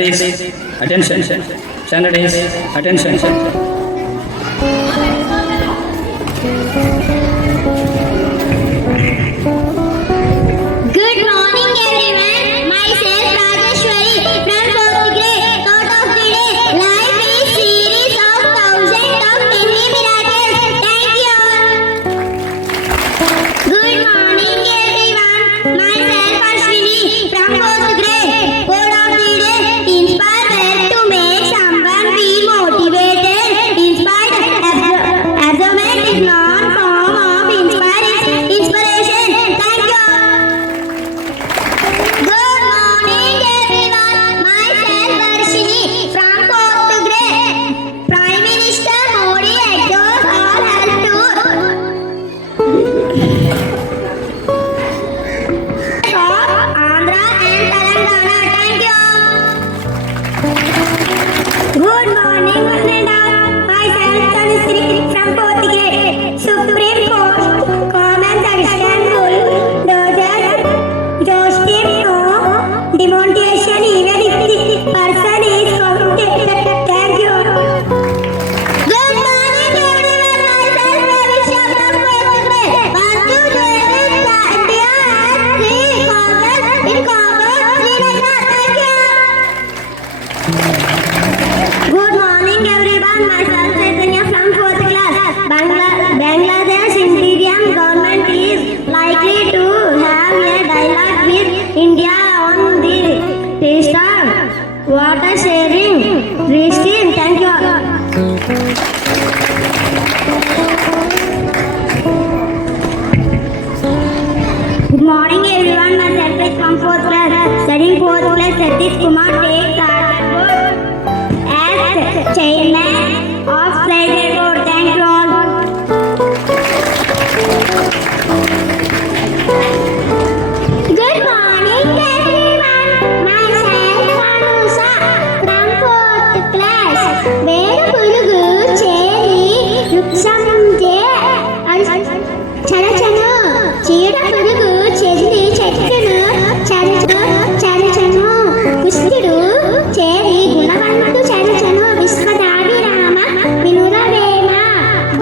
Standards, attention. Standards, attention. Good morning everyone. Myself Rajeshwari from 4th grade. Thought of the day. Life is series of thousands of many miracles. Thank you all. Good morning everyone. Myself Ashwini from 4th grade. Word of the day. Inspire well to make someone be motivated. Inspired. Absorbent is non-form of inspiration. Thank you all. Good morning everyone. Myself Varshini from 4th grade. Prime Minister Modi adores all health for Andhra and Telangana. Thank you. Good morning Vananda. Myself Tanusri from 4th grade. Supreme Court Common Section bulldozer Joshim no demonstration even if the person is committed. Thank you. Good morning everyone. Myself Ravisha from 4th grade. 1, 2, 3, India has 3 causes in common. Thank you. Good morning everyone. Myself Chaitanya from 4th class. Bangladesh Indian government is likely to have a dialogue with India on the restart water sharing regime. Thank you all. Good morning everyone. Myself is from 4th class. Studying 4th class. Satish Kumar takes charge as chairman of Friday board. Thank you all. Good morning everyone. Myself Anusha from 4th class. Veru pulugu cheri vrukshamte charachanu చీడ పురుగు చెల్లి చెట్టును చరచను పుష్టుడు చేరి గుణవంతు చరచను విశ్వదాభిరామ వినురవేమ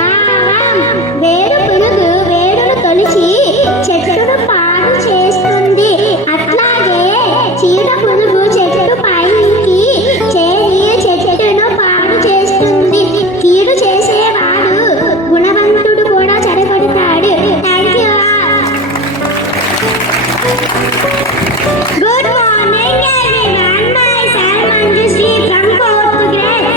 భావం వేరు పురుగు వేరును తొలిచి చెట్టును పాడు చేస్తుంది. అట్లాగే చీడ పురుగు చెట్టు పైకి చేరి చెట్టును పాడు చేస్తుంది. కీడు చేసేవాడు గుణవంతుడు కూడా చెరగొడతాడు. Thank you. Good morning everyone. Myself Manjushri from 4th grade.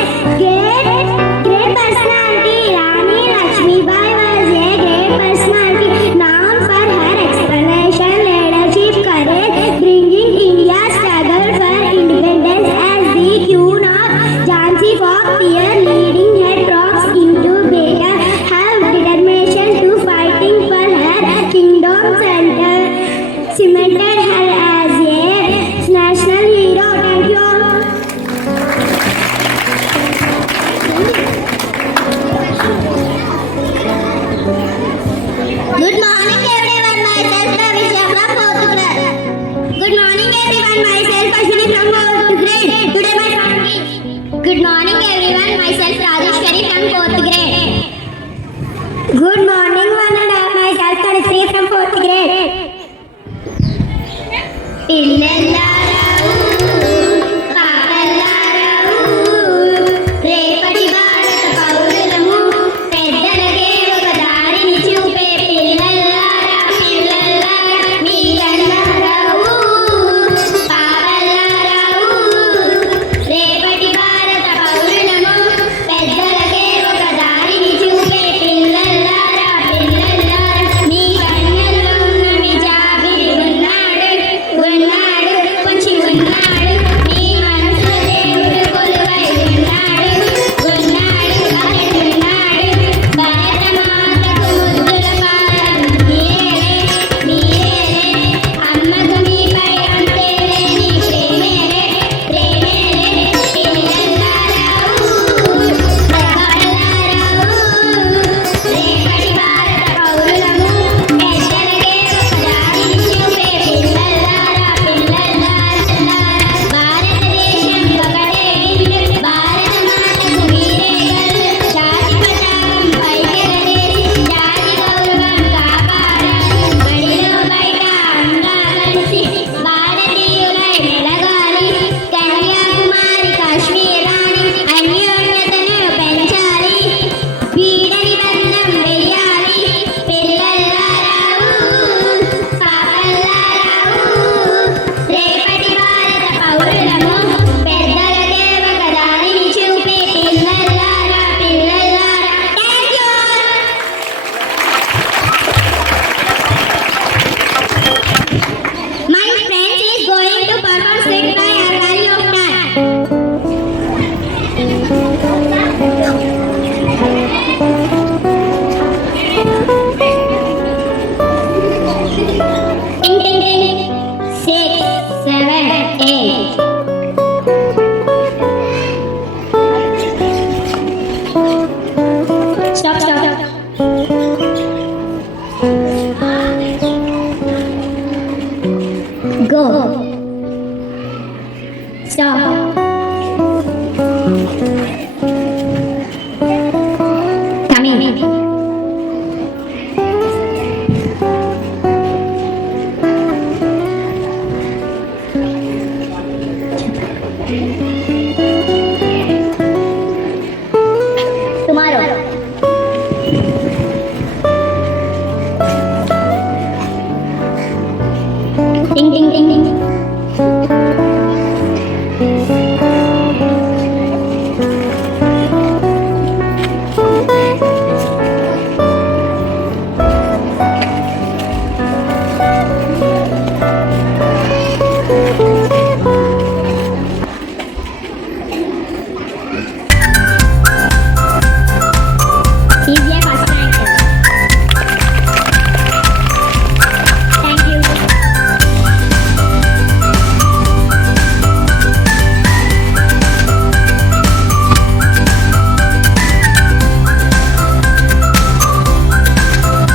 Great personality. Dhanalakshmi Mam was a great personality known for her explanation, leadership, courage, bringing India's struggle for independence as the queen of Jhansi folk fear, leading her troops into battle, have determination to fighting for her kingdom center. Cemented her as a national hero. Thank you. Good morning everyone. Myself Ravisha from 4th grade. Good morning everyone. Myself Ashwini from 4th grade. Today my family. Good morning everyone. Myself Rajeshwari from 4th grade. Good morning Vananda. Myself Tanusri from 4th grade. పిల్లలు